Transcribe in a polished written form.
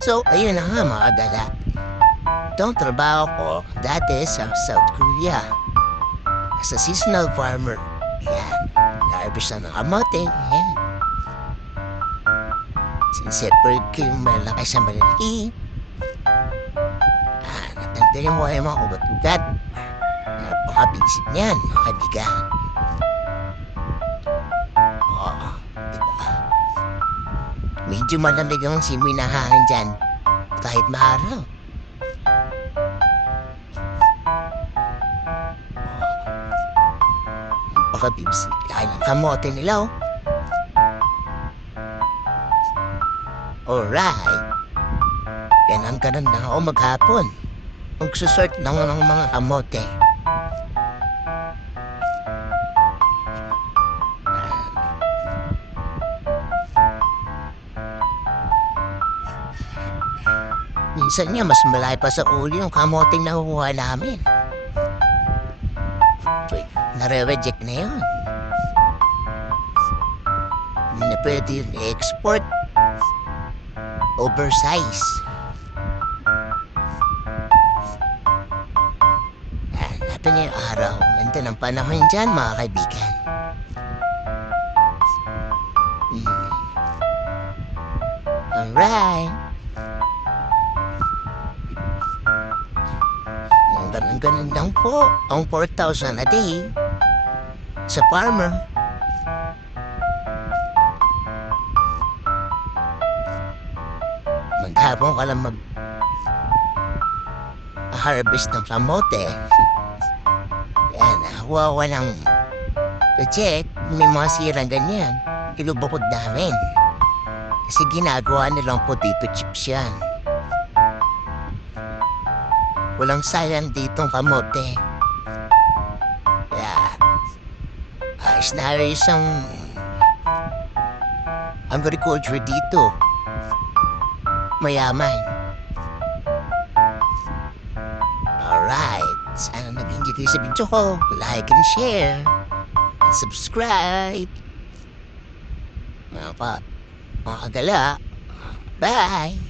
So, ayun na nga mga gala. Itong trabaho ko dati sa South Korea. As a seasonal farmer. Yan. Na-harvest na ng kamote. Yan. Sinseparate ko yung malaki sa maliliit. Natagdagan mo ay mga ugat-ugat. Napakabisip niyan, mga kaibigan. Oo, diba? Medyo malamig ang simoy na hangin dyan. Kahit maaraw. Napakabisip. Laki ng kamote nila, oh. Alright. Ganon na ako maghapon. Magsusort lang ng mga kamote. Minsan nga, mas malaki pa sa uli yung kamoting nakukuha namin. Nare-reject na yun. Hindi na pwede yung export. Oversize. Hanapin niyo yung araw. Ganda ng panahon dyan, mga kaibigan. Alright. Ganun lang po ang 4,000 a day sa farmer. Maghapon ka lang harvest ng kamote. Yan, nakuha ko ng project. May mga sirang ganyan. Ilubukod namin. Kasi ginagawa nilang potato chips yan. Walang sayang ditong kamote. Kaya, ayos na ayos ang agriculture dito. Mayaman. Alright. Sana nag-enjoy kayo sa video ko. Like and share. And subscribe. Mga kagala. Bye!